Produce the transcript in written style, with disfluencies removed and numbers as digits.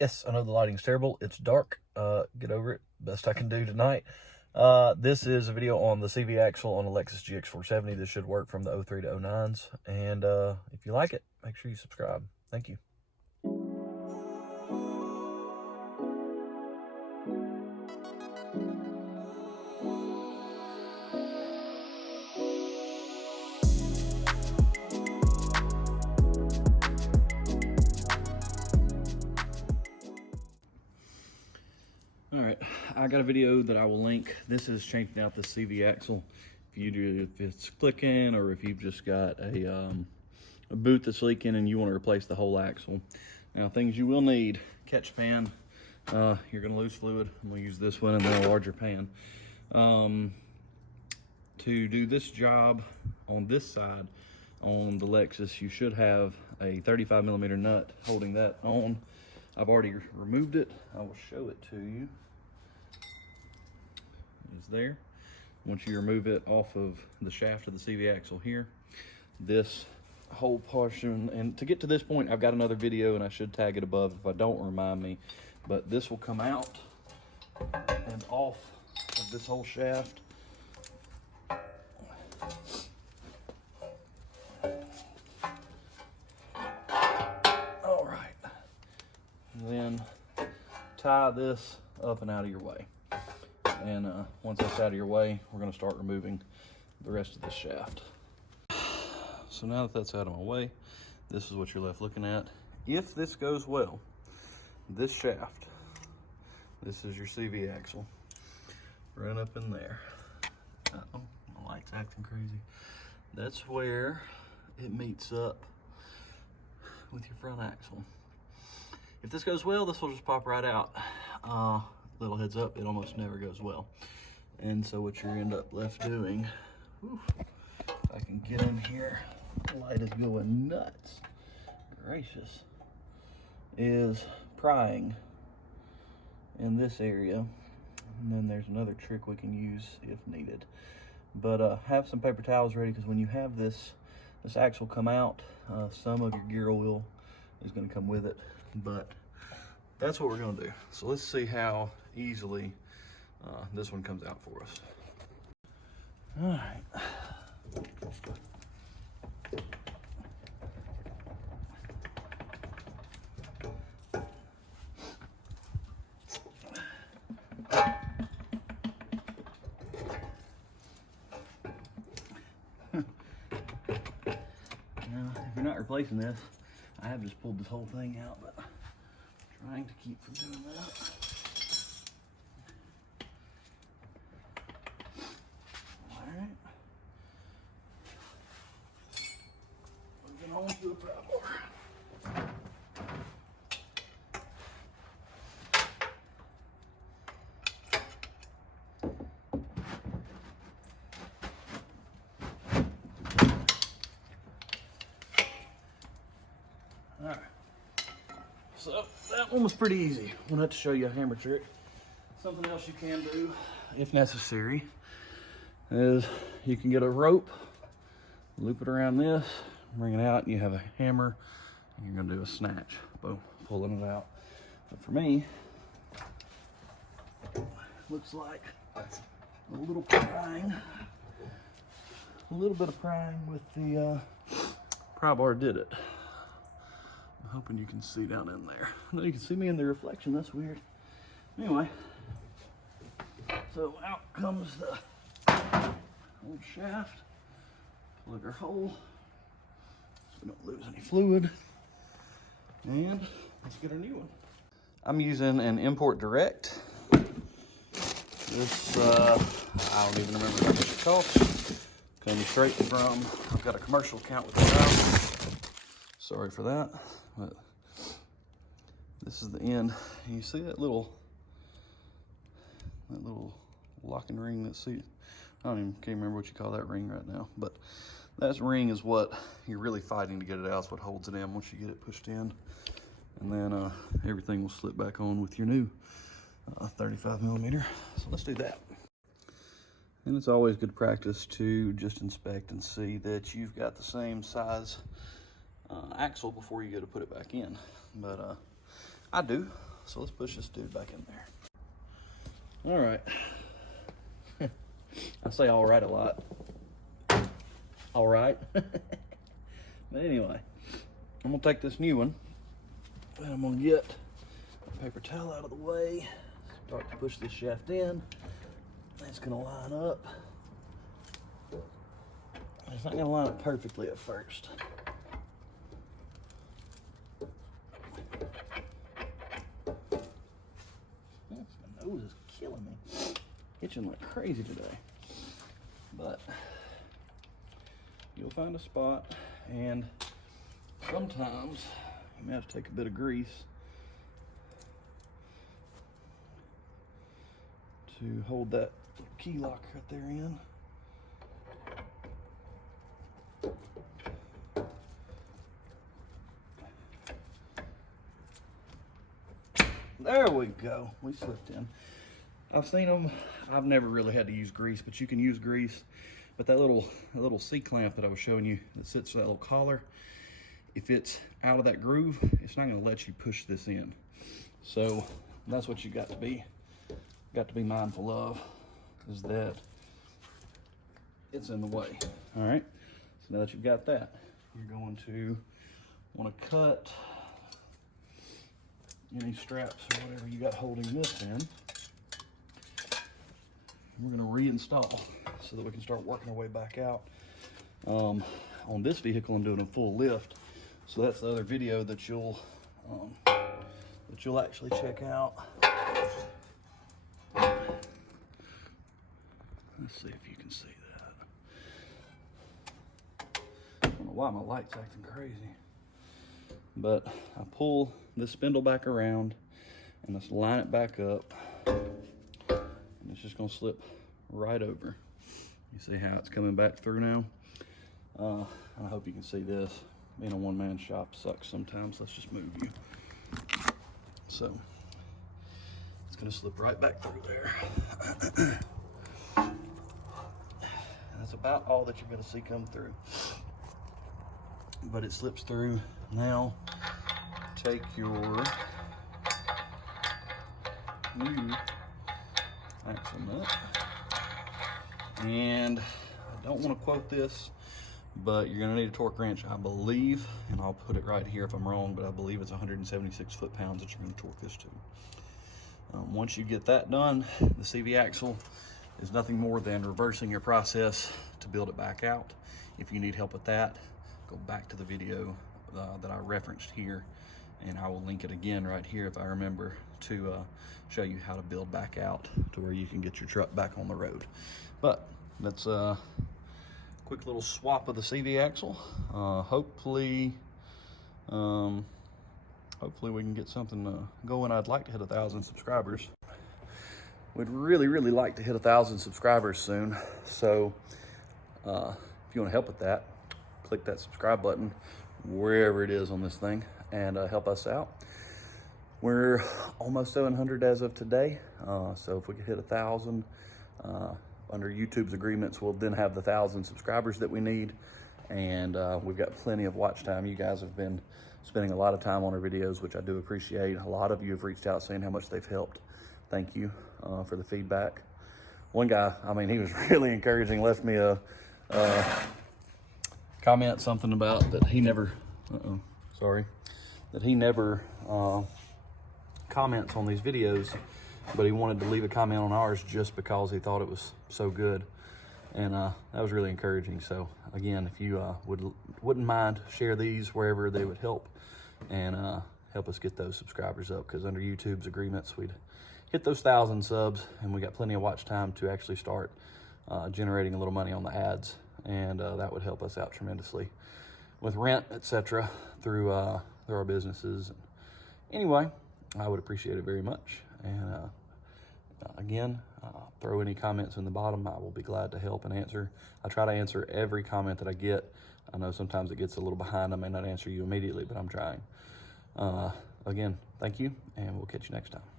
Yes, I know the lighting's terrible. It's dark. Get over it. Best I can do tonight. This is a video on the CV axle on a Lexus GX470. This should work from the 03 to 09s. And if you like it, make sure you subscribe. Thank you. All right, I got a video that I will link. This is changing out the CV axle. If it's clicking, or if you've just got a boot that's leaking and you want to replace the whole axle. Now, things you will need: catch pan. You're going to lose fluid. I'm going to use this one and then a larger pan. To do this job on this side on the Lexus, you should have a 35mm nut holding that on. I've already removed it. I will show it to you. It's there. Once you remove it off of the shaft of the CV axle here, this whole portion, and to get to this point, I've got another video and I should tag it above if I don't, remind me, but this will come out and off of this whole shaft. All right. And then tie this up and out of your way. And once that's out of your way, we're going to start removing the rest of the shaft. So now that that's out of my way, this is what you're left looking at. If this goes well, this shaft, this is your CV axle, right up in there. Uh-oh, my light's acting crazy. That's where it meets up with your front axle. If this goes well, this will just pop right out. Little heads up, it almost never goes well. And so what you end up left doing, if I can get in here, the light is going nuts, gracious, is prying in this area. And then there's another trick we can use if needed. But have some paper towels ready, because when you have this axle come out, some of your gear oil is going to come with it. But that's what we're going to do. So let's see how easily this one comes out for us. All right. Now, if you're not replacing this, I have just pulled this whole thing out, but trying to keep from doing that. All right. Moving on to the prop bar. All right. So that one was pretty easy. I'm gonna have to show you a hammer trick. Something else you can do, if necessary, is you can get a rope, loop it around this, bring it out, and you have a hammer, and you're gonna do a snatch. Boom, pulling it out. But for me, looks like a little prying, a little bit of prying with the pry bar did it. I'm hoping you can see down in there. No, you can see me in the reflection. That's weird. Anyway, so out comes the old shaft. Plug our hole so we don't lose any fluid. And let's get our new one. I'm using an Import Direct. This, I don't even remember how much it costs. Comes straight from, I've got a commercial account with the house. Sorry for that. But this is the end. And you see that little locking ring that can't remember what you call that ring right now, but that ring is what you're really fighting to get it out. It's what holds it in once you get it pushed in, and then everything will slip back on with your new 35mm. So let's do that. And it's always good practice to just inspect and see that you've got the same size axle before you go to put it back in. But I do. So let's push this dude back in there. All right. I say all right a lot. All right. But anyway, I'm gonna take this new one and I'm gonna get a paper towel out of the way, start to push this shaft in. It's gonna line up. It's not gonna line up perfectly at first. My nose is killing me. Itching like crazy today. But you'll find a spot, and sometimes you may have to take a bit of grease to hold that key lock right there in. There we go. We slipped in. I've seen them. I've never really had to use grease, but you can use grease. But that little C-clamp that I was showing you that sits to that little collar, if it's out of that groove, it's not going to let you push this in. So that's what you got to be mindful of, is that it's in the way. All right. So now that you've got that, you're going to want to cut any straps or whatever you got holding this in. We're going to reinstall so that we can start working our way back out. On this vehicle, I'm doing a full lift, so that's the other video that you'll actually check out. Let's see if you can see that. I don't know why my light's acting crazy, but I pull this spindle back around and let's line it back up, and it's just going to slip right over. You see how it's coming back through now? I hope you can see this. Being a one-man shop sucks sometimes. Let's just move you. So it's going to slip right back through there. That's about all that you're going to see come through. But it slips through. Now take your new axle nut, and I don't want to quote this, but you're going to need a torque wrench, I believe, and I'll put it right here if I'm wrong, but I believe it's 176 foot-pounds that you're going to torque this to. Once you get that done, the CV axle is nothing more than reversing your process to build it back out. If you need help with that, go back to the video that I referenced here, and I will link it again right here if I remember to show you how to build back out to where you can get your truck back on the road. But that's a quick little swap of the CV axle. Hopefully we can get something going. I'd like to hit 1,000 subscribers. We'd really like to hit 1,000 subscribers soon. So if you want to help with that, click that subscribe button wherever it is on this thing and help us out. We're almost 700 as of today. So if we could hit 1,000 under YouTube's agreements, we'll then have the 1,000 subscribers that we need. And we've got plenty of watch time. You guys have been spending a lot of time on our videos, which I do appreciate. A lot of you have reached out saying how much they've helped. Thank you for the feedback. One guy, I mean, he was really encouraging, left me a comment, something about that he never, that he never comments on these videos, but he wanted to leave a comment on ours just because he thought it was so good. And that was really encouraging. So again, if you wouldn't mind, share these wherever they would help, and help us get those subscribers up, because under YouTube's agreements, we'd hit those 1,000 subs, and we got plenty of watch time to actually start generating a little money on the ads, and that would help us out tremendously with rent, etc., through our businesses. Anyway, I would appreciate it very much. And again, throw any comments in the bottom. I will be glad to help and answer. I try to answer every comment that I get. I know sometimes it gets a little behind. I may not answer you immediately, but I'm trying. Again, thank you, and we'll catch you next time.